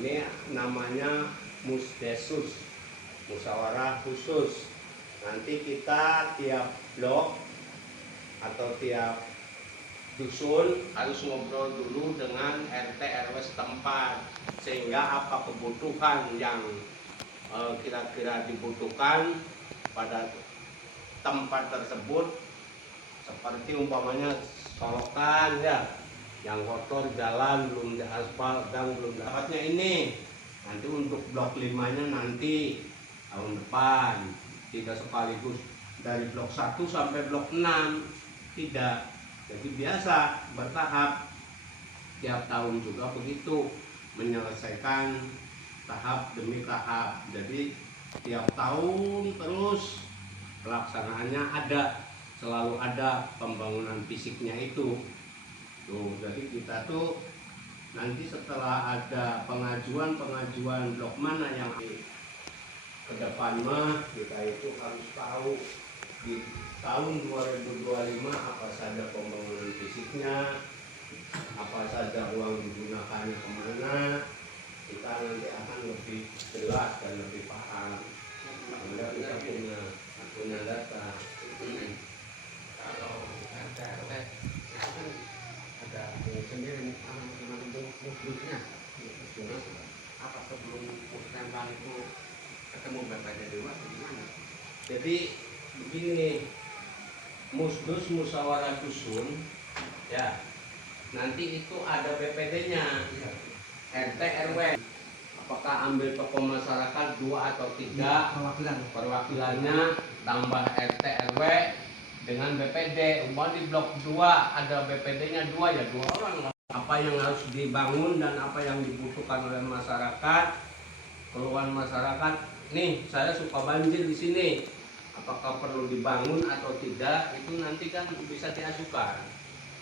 Ini namanya musdesus, musyawarah khusus. Nanti kita tiap blok atau tiap dusun harus ngobrol dulu dengan RT RW setempat, sehingga apa kebutuhan yang kira-kira dibutuhkan pada tempat tersebut, seperti umpamanya solokan ya, yang kotor, jalan belum diaspal dan belum dapatnya ini. Nanti untuk blok 5-nya nanti tahun depan, tidak sekaligus dari blok 1 sampai blok 6, tidak. Jadi biasa bertahap, tiap tahun juga begitu, menyelesaikan tahap demi tahap. Jadi tiap tahun terus pelaksanaannya ada, selalu ada pembangunan fisiknya itu. Tuh, jadi kita tuh nanti setelah ada pengajuan blok mana yang ke depan mah, kita itu harus tahu di tahun 2025 apa saja pembangunan fisiknya, apa saja uang digunakannya kemana. Kita nanti akan lebih jelas dan lebih paham, sehingga kita punya data. Kalau RT RW itu kan ada sendiri musdusnya. Apa sebelum musrembang itu ketemu BPD dulu atau gimana? Jadi begini, musdus musyawarah dusun ya, nanti itu ada BPD-nya, RT RW. Apakah ambil tokoh masyarakat 2 atau 3 perwakilannya, tambah RT RW dengan BPD. Umpama di blok 2 ada BPD-nya 2, ya 2 orang. Apa yang harus dibangun dan apa yang dibutuhkan oleh masyarakat, keluhan masyarakat. Nih, saya suka banjir di sini. Apakah perlu dibangun atau tidak? Itu nanti kan bisa diajukan.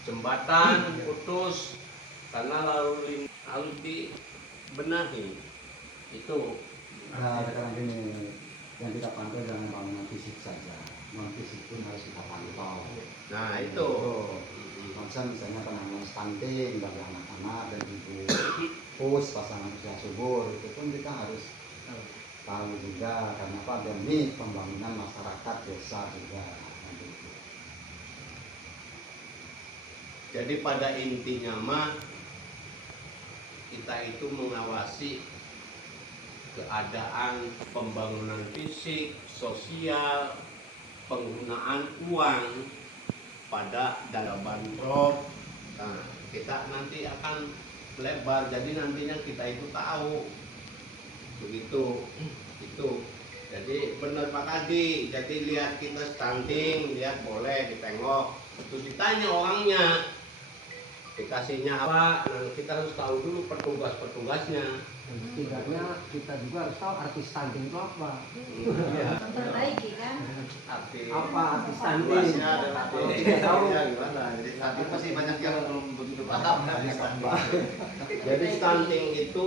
Jembatan putus karena lalu lintas harus dibenahi. Itu. Nah, sekarang gini, yang kita pantau jangan bangunan fisik saja, non fisik pun harus kita pantau. Nah itu. Misalnya penanganan stunting bagi anak-anak dan ibu pus pasangan usia subur, itu pun kita harus tahu juga, karena apa, demi pembangunan masyarakat desa juga. Jadi pada intinya mah kita itu mengawasi keadaan pembangunan fisik, sosial, penggunaan uang pada dana banprop. Nah, kita nanti akan lebar, jadi nantinya kita itu tahu begitu itu. Jadi benar Pak Kadi, jadi lihat kita stunting, lihat boleh ditengok, terus ditanya orangnya dikasihnya apa. Nah, kita harus tahu dulu petugasnya. Setidaknya kita juga harus tahu artis stunting itu apa. Iya. Memperbaiki kan? Apa artis stunting? Tahu gimana? Jadi stunting masih banyak yang belum begitu paham. Jadi stunting itu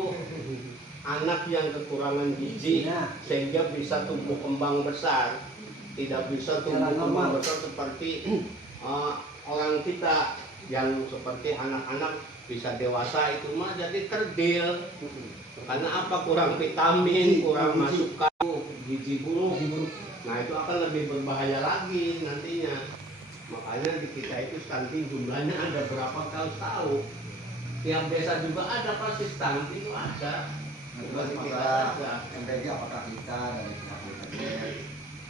anak yang kekurangan gizi sehingga bisa tumbuh kembang besar, tidak bisa tumbuh kembang besar seperti orang kita yang seperti anak-anak bisa dewasa. Itu mah jadi kerdil. Karena apa? Kurang vitamin, kurang masukan, gizi buruk. Nah itu akan lebih berbahaya lagi nantinya. Makanya di kita itu stunting jumlahnya ada berapa kau tahu? Tiap desa juga ada pasti stunting itu ada. Terus kita MPG, apakah kita dari pihak BPD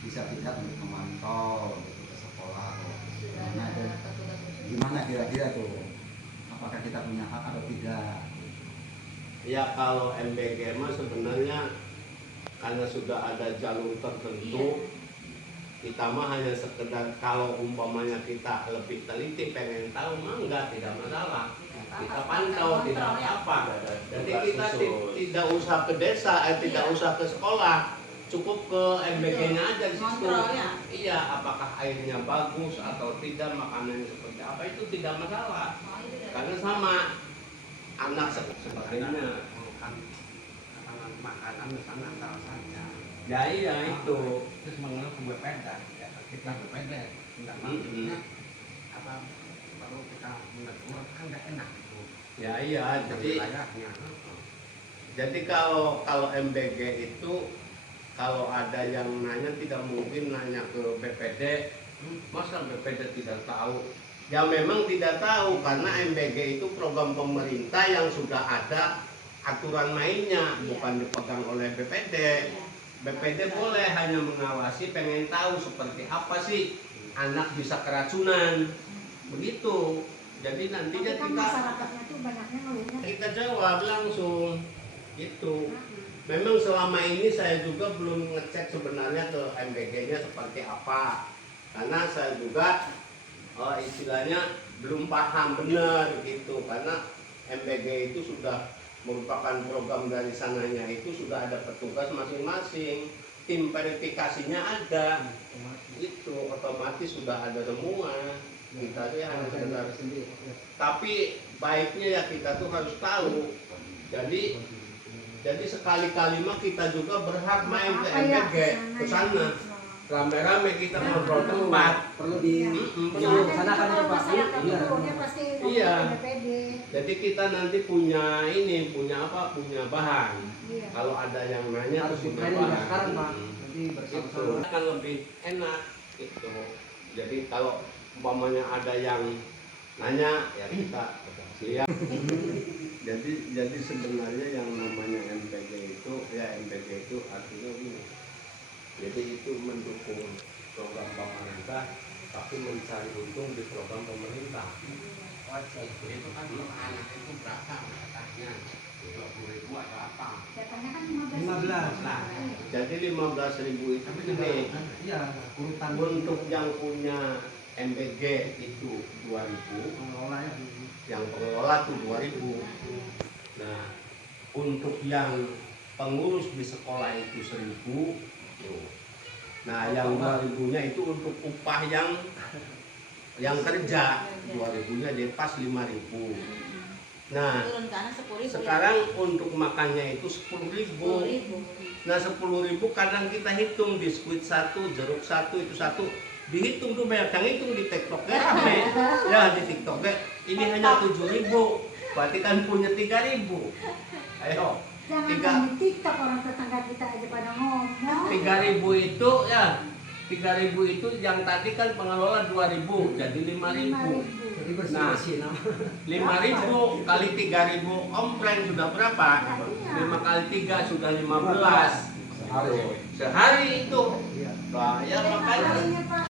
bisa tidak untuk memantau ke sekolah gimana kira-kira tuh, apakah kita punya hak atau tidak? Ya kalau MBG mah sebenarnya karena sudah ada jalur tertentu, kita mah hanya sekedar kalau umpamanya kita lebih teliti pengen tahu mah enggak, tidak masalah. Kita pantau, tidak apa-apa. Jadi kita tidak usah ke desa, tidak usah ke sekolah, cukup ke MBG-nya aja di situ. Iya, apakah airnya bagus atau tidak, makanannya seperti apa, itu tidak masalah. Karena sama anak sebagainya. Makanan misalnya salah saja. Ya iya itu. Terus mengeluh ke BPD, ya kita BPD tidak maksudnya apa perlu kita menegur, kan nggak enak itu. Ya iya, jadi layaknya. Jadi kalau MBG itu kalau ada yang nanya tidak mungkin nanya ke BPD, masa BPD tidak tahu? Ya memang tidak tahu karena MBG itu program pemerintah yang sudah ada aturan mainnya, bukan dipegang oleh BPD. BPD boleh hanya mengawasi, pengen tahu seperti apa sih anak bisa keracunan, begitu. Jadi nantinya Tapi kan masyarakatnya tuh banyaknya ngeluhnya. kita jawab langsung, gitu. Memang selama ini saya juga belum ngecek sebenarnya ke MBG-nya seperti apa, karena saya juga istilahnya belum paham benar gitu, karena MBG itu sudah merupakan program dari sananya, itu sudah ada petugas masing-masing, tim verifikasinya ada, itu otomatis sudah ada semua. Kita sih hanya sekedar, tapi baiknya ya kita tuh harus tahu. Jadi sekali-kali mah kita juga berhak main ke MBG, ke sana. Rame-rame kita ngobrol tempat. Perlu di Soalnya sana kan kalau itu Pak. masyarakat Iya. turunnya pasti Iya. ngomong ke BPD. Jadi kita nanti punya punya bahan. Iya. Kalau ada yang nanya Harus punya di-training bahan. sekarang Pak. Nanti Itu bersama-sama. akan lebih enak gitu. Jadi kalau umpamanya ada yang nanya ya kita siap. Jadi sebenarnya yang namanya MBG itu artinya gini. Jadi itu mendukung program pemerintah tapi mencari untung di program pemerintah. Itu kan untuk anak itu berapa katanya? 20.000 atau apa? Datanya kan 15. Nah, jadi 15.000 itu gini. Iya, urutan Untuk yang punya MBG itu 2.000, pengelola ya. yang pengelola tuh 2.000. Nah, untuk yang pengurus di sekolah itu 1.000. Tuh. Nah, yang 2.000-nya itu untuk upah yang kerja, 2.000-nya dia pas 5.000. Nah, turun ke anak 10.000 sekarang untuk makannya itu 10.000. 10.000. Nah 10.000 kadang kita hitung biskuit 1, jeruk 1, itu 1. Dihitung tuh banyak yang hitung di TikTok rame. Ya di TikTok ini hanya 7.000. Berarti kan punya 3.000. Ayo. Jangan Tiga. kan di TikTok orang tetangga kita aja pada ngomong. 3.000 itu ya 3.000 itu yang tadi kan pengelola 2.000 jadi 5.000. Jadi bersih-bersih nama. 5.000 kali 3.000 ompreng sudah berapa? 5 kali 3 sudah 15. Sehari itu. Iya. Nah, ya makanya Harinya, Pak.